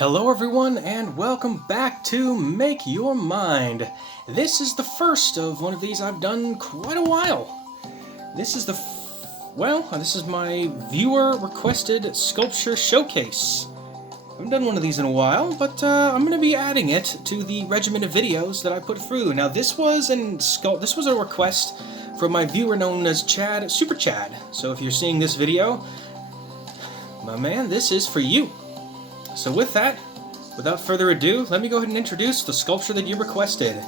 Hello everyone and welcome back to Make Your Mind. This is the first of one of these I've done quite a while. This is this is my viewer requested sculpture showcase. I haven't done one of these in a while, but I'm going to be adding it to the regimen of videos that I put through. Now this was a request from my viewer known as Superchad. So if you're seeing this video, my man, this is for you. So with that, without further ado, let me go ahead and introduce the sculpture that you requested.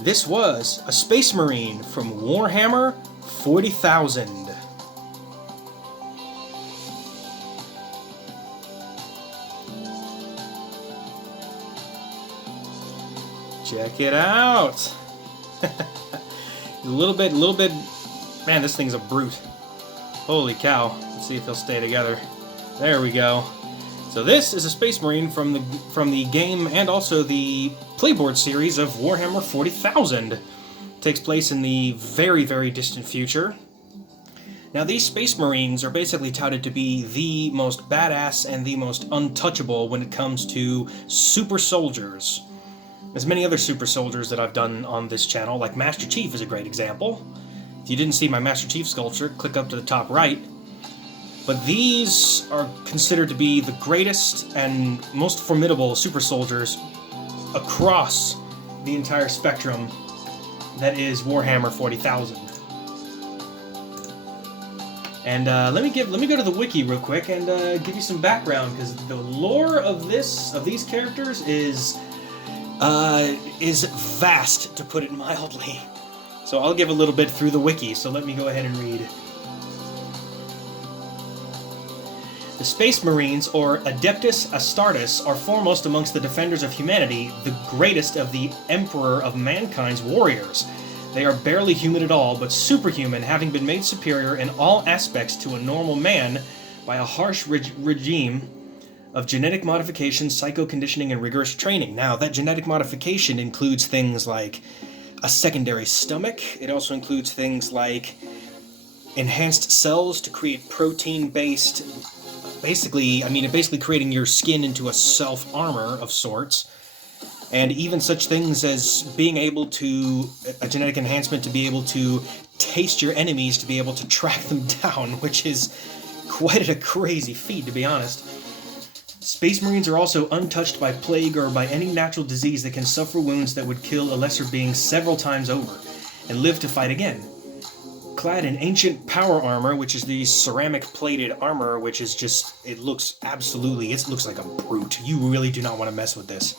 This was a Space Marine from Warhammer 40,000. Check it out! a little bit, man, this thing's a brute. Holy cow. Let's see if they'll stay together. There we go. So this is a Space Marine from the game and also the playboard series of Warhammer 40,000. It takes place in the very, very distant future. Now these Space Marines are basically touted to be the most badass and the most untouchable when it comes to super soldiers. There's many other super soldiers that I've done on this channel, like Master Chief is a great example. If you didn't see my Master Chief sculpture, click up to the top right. But these are considered to be the greatest and most formidable super soldiers across the entire spectrum that is Warhammer 40,000. And let me go to the wiki real quick and give you some background, because the lore of these characters is vast, to put it mildly. So I'll give a little bit through the wiki. So let me go ahead and read. The Space Marines, or Adeptus Astartes, are foremost amongst the defenders of humanity, the greatest of the Emperor of Mankind's warriors. They are barely human at all, but superhuman, having been made superior in all aspects to a normal man by a harsh regime of genetic modification, psycho-conditioning, and rigorous training. Now, that genetic modification includes things like a secondary stomach. It also includes things like enhanced cells to create protein-based... basically creating your skin into a self-armor of sorts, and even such things as being able to, a genetic enhancement to be able to taste your enemies, to be able to track them down, which is quite a crazy feat, to be honest. Space Marines are also untouched by plague or by any natural disease that can suffer wounds that would kill a lesser being several times over, and live to fight again. Clad in ancient power armor, which is the ceramic-plated armor, which is just, it looks like a brute. You really do not want to mess with this.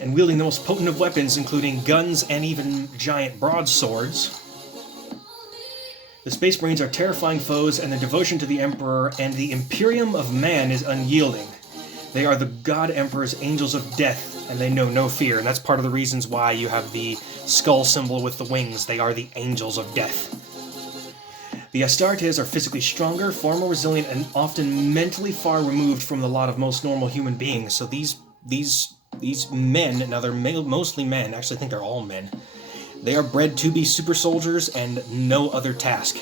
And wielding the most potent of weapons, including guns and even giant broadswords. The Space Marines are terrifying foes, and their devotion to the Emperor and the Imperium of Man is unyielding. They are the God Emperor's angels of death, and they know no fear, and that's part of the reasons why you have the skull symbol with the wings. They are the angels of death. The Astartes are physically stronger, far more resilient, and often mentally far removed from the lot of most normal human beings. So these men, now they're mostly men, actually I think they're all men, they are bred to be super soldiers and no other task.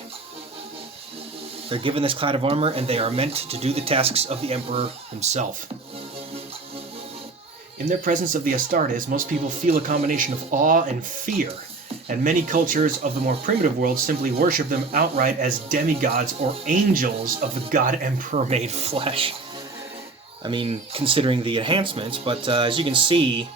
They're given this clad of armor, and they are meant to do the tasks of the Emperor himself. In their presence of the Astartes, most people feel a combination of awe and fear, and many cultures of the more primitive world simply worship them outright as demigods or angels of the God Emperor made flesh. I mean, considering the enhancements, but as you can see,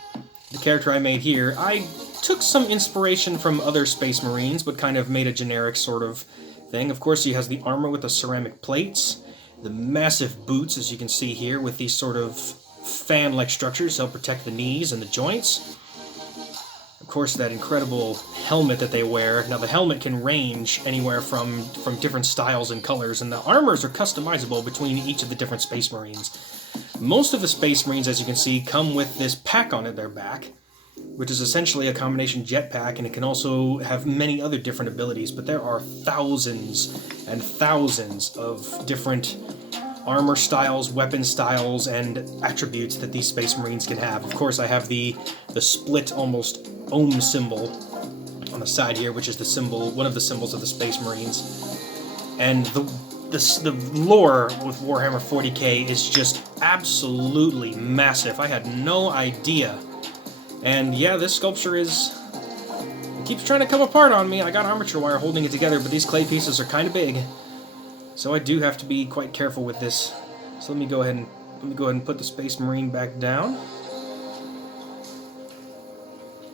the character I made here, I took some inspiration from other Space Marines, but kind of made a generic sort of thing. Of course, he has the armor with the ceramic plates, the massive boots, as you can see here, with these sort of fan-like structures to help protect the knees and the joints. Of course, that incredible helmet that they wear. Now, the helmet can range anywhere from different styles and colors, and the armors are customizable between each of the different Space Marines. Most of the Space Marines, as you can see, come with this pack on their back, which is essentially a combination jetpack, and it can also have many other different abilities, but there are thousands and thousands of different armor styles, weapon styles, and attributes that these Space Marines can have. Of course, I have the split, almost ohm symbol on the side here, which is the symbol, one of the symbols of the Space Marines. And the lore with Warhammer 40K is just absolutely massive. I had no idea. And yeah, this sculpture it keeps trying to come apart on me. I got armature wire holding it together, but these clay pieces are kind of big. So I do have to be quite careful with this. So let me go ahead and put the Space Marine back down.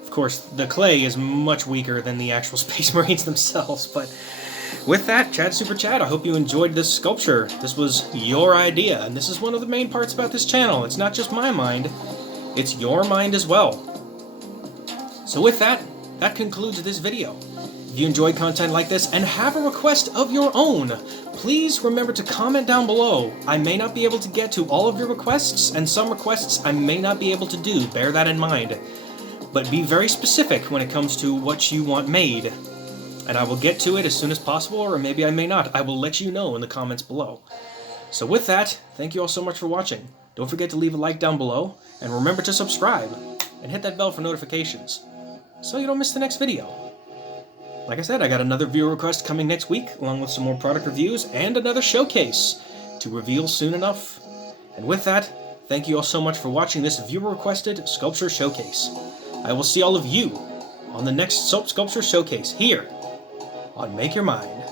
Of course, the clay is much weaker than the actual Space Marines themselves, but with that, Chad Super Chad, I hope you enjoyed this sculpture. This was your idea, and this is one of the main parts about this channel. It's not just my mind, it's your mind as well. So with that concludes this video. If you enjoyed content like this and have a request of your own, please remember to comment down below. I may not be able to get to all of your requests, and some requests I may not be able to do. Bear that in mind. But be very specific when it comes to what you want made. And I will get to it as soon as possible, or maybe I may not. I will let you know in the comments below. So with that, thank you all so much for watching. Don't forget to leave a like down below, and remember to subscribe, and hit that bell for notifications, so you don't miss the next video. Like I said, I got another viewer request coming next week, along with some more product reviews, and another showcase to reveal soon enough. And with that, thank you all so much for watching this viewer-requested sculpture showcase. I will see all of you on the next sculpture showcase here on Make Your Mind.